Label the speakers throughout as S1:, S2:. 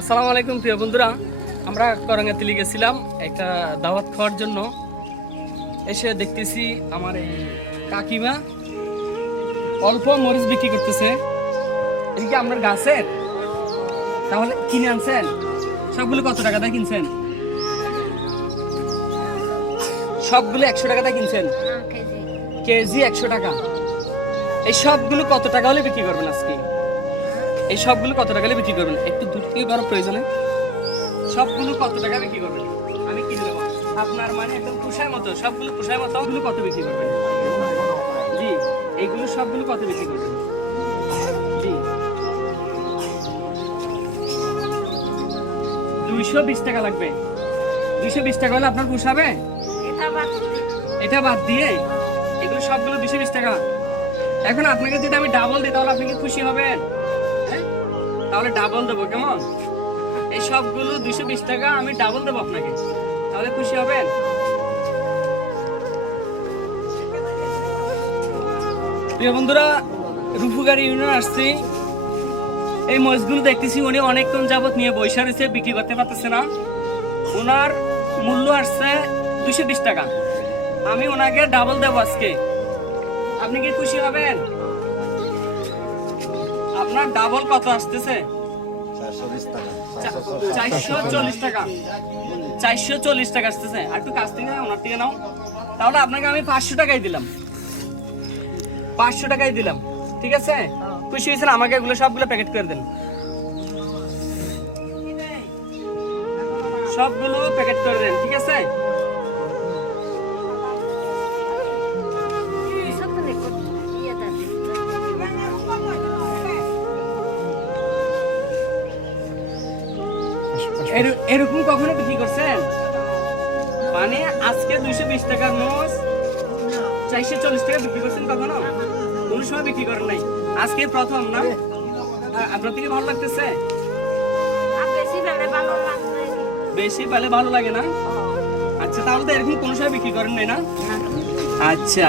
S1: আসসালামু আলাইকুম প্রিয় বন্ধুরা। আমরা করঙ্গাতিলি গেছিলাম একটা দাওয়াত খাওয়ার জন্য। এসে দেখতেছি আমার এই কাকিমা অল্প মরিচ বিক্রি করতেছে। এটা কি আপনার গাছের? তাহলে কিনে আনছেন? সবগুলো কত টাকা দিয়ে কিনছেন? সবগুলো একশো টাকা দিয়ে কিনছেন? কেজি একশো টাকা। এই সবগুলো কত টাকা হলে বিক্রি করবেন আজকে? এই সবগুলো কত টাকা বিক্রি করবেন? একটু দূর থেকে করার প্রয়োজনে। সবগুলো কত টাকা বিক্রি করবেন? আমি কিনে নেব। আপনার মানে একদম পুষায় মতো সবগুলো পুষায় মতো ওগুলো কত বিক্রি করবেন? জি এইগুলো সবগুলো কত বিক্রি করবেন? জি। দুইশো বিশ টাকা লাগবে। দুইশো বিশ টাকা হলে আপনার পুষাবে এটা বাদ দিয়ে। এগুলো সবগুলো দুশো বিশ টাকা। এখন আপনাকে যদি আমি ডাবল দিই তাহলে আপনি কি খুশি হবেন? তাহলে ডাবল দেবো, কেমন? এই সবগুলো দুশো বিশ টাকা, আমি ডাবল দেবো আপনাকে। তাহলে খুশি হবেন? প্রিয় বন্ধুরা রুফুগাড়ি ইউনিয়ন আসছি। এই মরিচগুলো দেখতেছি, উনি অনেকক্ষণ যাবত নিয়ে বৈশা রয়েছে, বিক্রি করতে পারতেছে না। ওনার মূল্য আসছে দুশো বিশ টাকা। আমি ওনাকে ডাবল দেবো আজকে। আপনি কি খুশি হবেন? আপনার ডাবল কত আসতেছে? চারশো চল্লিশ টাকা। আসতেছে। আর একটু কাছ থেকে ওনার থেকে নাও। তাহলে আপনাকে আমি পাঁচশো টাকাই দিলাম। পাঁচশো টাকাই দিলাম। ঠিক আছে? খুশি হয়েছেন? আমাকে এগুলো সবগুলো প্যাকেট করে দেন। সবগুলো প্যাকেট করে দেন। ঠিক আছে? এরকম কখনো বিক্রি করছেন? মানে আজকে দুইশো বিশ টাকার মোষ চারশো চল্লিশ টাকা বিক্রি করছেন কখনো? কোনো সময় বিক্রি করেন নাই? আজকে প্রথম না? আপনার থেকে ভালো লাগতেছে? বেশি পেলে ভালো লাগে না? আচ্ছা তাহলে তো এরকম কোনো সময় বিক্রি করেন নাই না? আচ্ছা।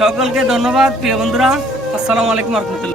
S1: সকলকে ধন্যবাদ প্রিয় বন্ধুরা। আসসালামু আলাইকুম রহমতুল্লাহ।